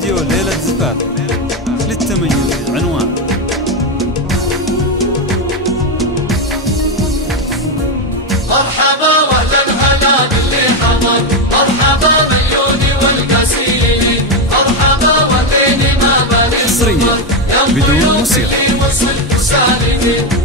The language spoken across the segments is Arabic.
استوديو ليلة زفاف للتميز عنوان. مرحبا واهلا هلا باللي حضر، مرحبا مليوني والقاسيين، مرحبا والليل ما بني حصريا بدون موسيقى.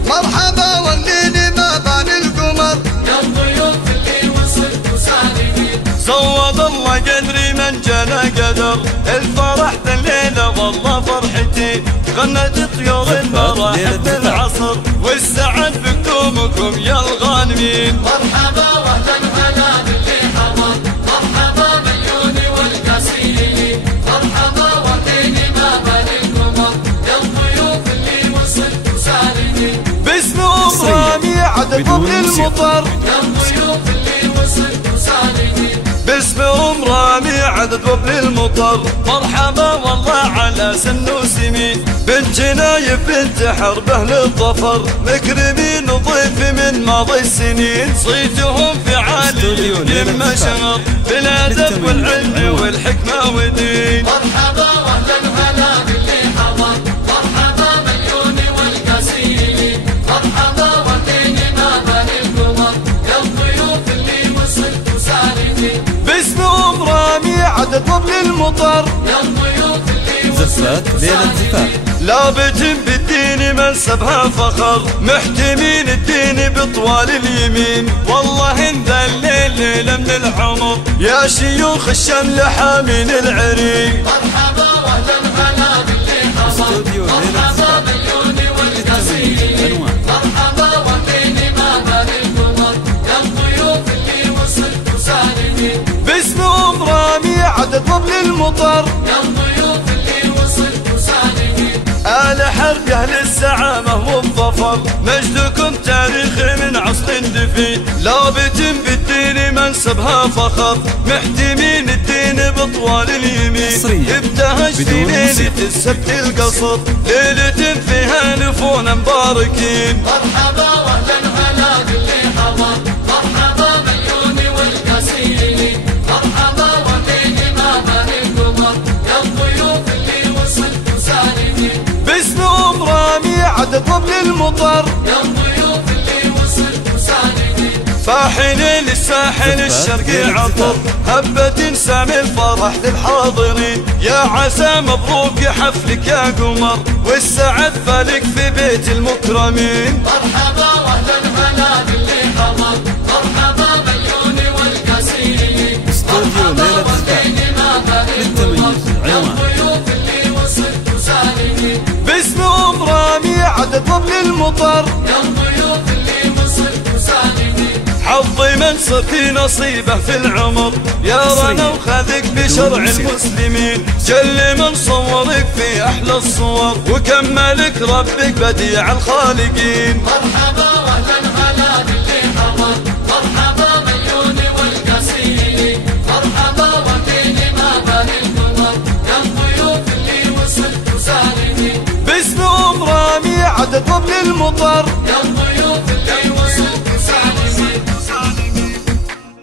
مرحبا والليل ما بني القمر، يا الضيوف اللي وصلتوا سالمين. زود الله قدري من جانا قدر، الفرح ذا الليلة والله فرحتي، غنت طيور المراحب بالعصر، والسعد بكتومكم يا الغانمين. مرحبا واهلا هلا باللي حضر، مرحبا مليوني والقاسيين، مرحبا والليل ما بني القمر، يا الضيوف اللي وصلتوا سالمين. باسم رامي عدد طبل المطر، يا الضيوف اللي وصلتوا سالمين. باسم رامي عدد وبل المطر، مرحبا والله على سنوسمين، بنت جنايف بنت حربه للظفر، مكرمين ضيف من ماضي السنين، صيتهم في عالي لما شهر بالادب والعلم والحكمه ودين. مرحبا واهلا هلا باللي حضر، مرحبا مليوني والقاسيين، مرحبا والليل ما بني القمر، يا الضيوف اللي وصلتوا سالمين. باسم رامي عدد طبل المطر، يا الضيوف اللي زفات ليلة زفاف لابت بالدين منسبها فخر، محتمين الدين بطوال اليمين، والله ان ذا الليل ليلة من العمر، يا شيوخ الشمل حامين العري. مرحبا واهلا هلا باللي حضر، استوديو ليلة مرحبا زفاف مليوني للتميز والقاسيين، عنوان. مرحبا والليل ما بني القمر، يا الضيوف اللي وصلتوا سالمين. باسم رامي عدد طبل المطر، يا الضيوف اللي وصلتوا سالمين. آل حرب أهل الزعامة والظفر، مجدكم تاريخي من عصر دفي، لابت بالدين منسبها فخر، محتمين الدين بطوال اليمين، ابتهجت ليلة السبت القصر، ليلة فيها نفونا مباركين. مرحبا واهلا هلا باللي حضر، مرحبا مليوني والقاسيين، مرحبا والليل ما بني القمر، يا الضيوف اللي وصلتوا سالمين. باسم رامي عدد طبل المطر، يا الضيوف اللي وصلتوا سالمين. فاحل للساحل الشرقي عطر، هبة سامي الفرح للحاضرين، يا عسى مبروك حفلك يا قمر، والسعد فالك في بيت المكرمين. مرحبا واهلا هلا باللي حضر، مرحبا مليوني والقاسيين، استوديو ليلة زفاف للتميز عنوان. الضيوف اللي وصلتوا سالمين. باسم رامي عدد طبل المطر، يا الضيوف اللي وصلتوا سالمين. حظي منصب في نصيبه في العمر، يا رنا وخذك بشرع المسلمين، جل من صورك في احلى الصور، وكملك ربك بديع الخالقين. مرحبا واهلا هلا باللي حضر، مرحبا مليوني والقاسيين، مرحبا والليل ما بني القمر، يا الضيوف اللي وصلتوا سالمين. باسم رامي عدد طبل المطر، يا الضيوف اللي وصلتوا سالمين.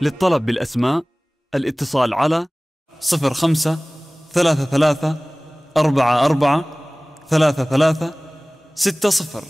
للطلب بالأسماء الاتصال على 05 33 44 33 60.